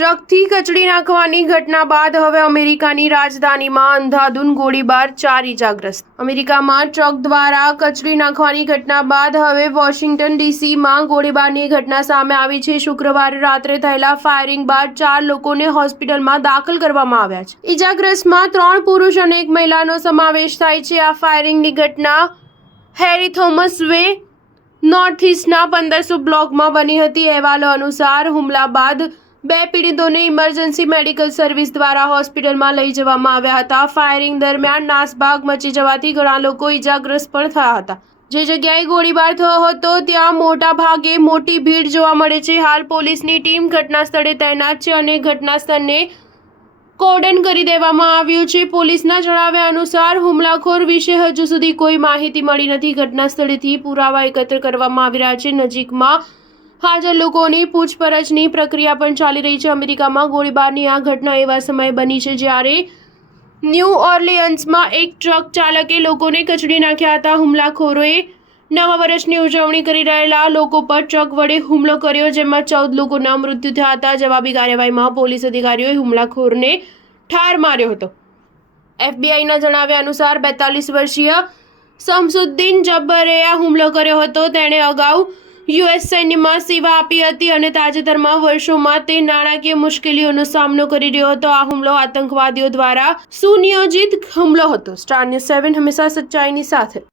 ટ્રકથી કચડી નાખવાની ઘટના બાદ હવે અમેરિકાની રાજધાનીમાં અંધાધૂંધ ગોળીબાર, 4 ઇજાગ્રસ્ત. અમેરિકામાં ટ્રક દ્વારા કચડી નાખવાની ઘટના બાદ હવે વોશિંગ્ટન ડીસીમાં ગોળીબારની ઘટના સામે આવી છે. શુક્રવારે રાત્રે થયેલા ફાયરિંગ બાદ 4 લોકોને હોસ્પિટલમાં દાખલ કરવામાં આવ્યા છે. ઇજાગ્રસ્તમાં 3 પુરુષ અને 1 મહિલાનો સમાવેશ થાય છે. આ ફાયરિંગની ઘટના હેરી થોમસ વે નોર્થ ઇસ્ટના 1500 બ્લોકમાં બની હતી. અહેવાલો અનુસાર હુમલા બાદ 2 પીડિતોને ઇમરજન્સી મેડિકલ સર્વિસ દ્વારા હોસ્પિટલમાં લઈ જવામાં આવ્યા હતા. ફાયરિંગ દરમિયાન નાસભાગ મચી જવાથી ઘણા લોકો ઇજાગ્રસ્ત પણ થયા હતા. જે જગ્યાએ ગોળીબાર થયો હતો ત્યાં મોટા ભાગે મોટી ભીડ જોવા મળે છે. હાલ પોલીસની ટીમ ઘટના સ્થળે તૈનાત છે અને ઘટના સ્થળને કોર્ડન કરી દેવામાં આવ્યું છે. પોલીસના જણાવ્યા અનુસાર હુમલાખોર વિશે હજુ સુધી કોઈ માહિતી મળી નથી. ઘટના સ્થળેથી પુરાવા એકત્ર કરવામાં આવી રહ્યા છે. નજીકમાં હાજર લોકોની પૂછપરછની પ્રક્રિયા પણ ચાલી રહી છે. અમેરિકામાં ગોળીબારની આ ઘટના એવા સમયે બની છે જ્યારે ન્યૂ ઓર્લિયન્સમાં એક ટ્રક ચાલકે લોકોને કચડી નાખ્યા હતા. હુમલાખોરોએ નવા વર્ષની ઉજવણી કરી રહેલા લોકો પર ટ્રક વડે હુમલો કર્યો, જેમાં 14 લોકોના મૃત્યુ થયા હતા. જવાબી કાર્યવાહીમાં પોલીસ અધિકારીઓએ હુમલાખોરને ઠાર માર્યો હતો. એફબીઆઈના જણાવ્યા અનુસાર 42 વર્ષીય શમસુદ્દીન જબ્બરે આ હુમલો કર્યો હતો. તેણે અગાઉ યુએસ સૈન્યમાં સેવા આપી હતી અને તાજેતરમાં વર્ષોમાં તે નાણાકીય મુશ્કેલીઓનો સામનો કરી રહ્યો હતો. આ હુમલો આતંકવાદીઓ દ્વારા સુનિયોજિત હુમલો હતો. સ્ટાર ન્યૂઝ 7 હંમેશા સચ્ચાઈની સાથે.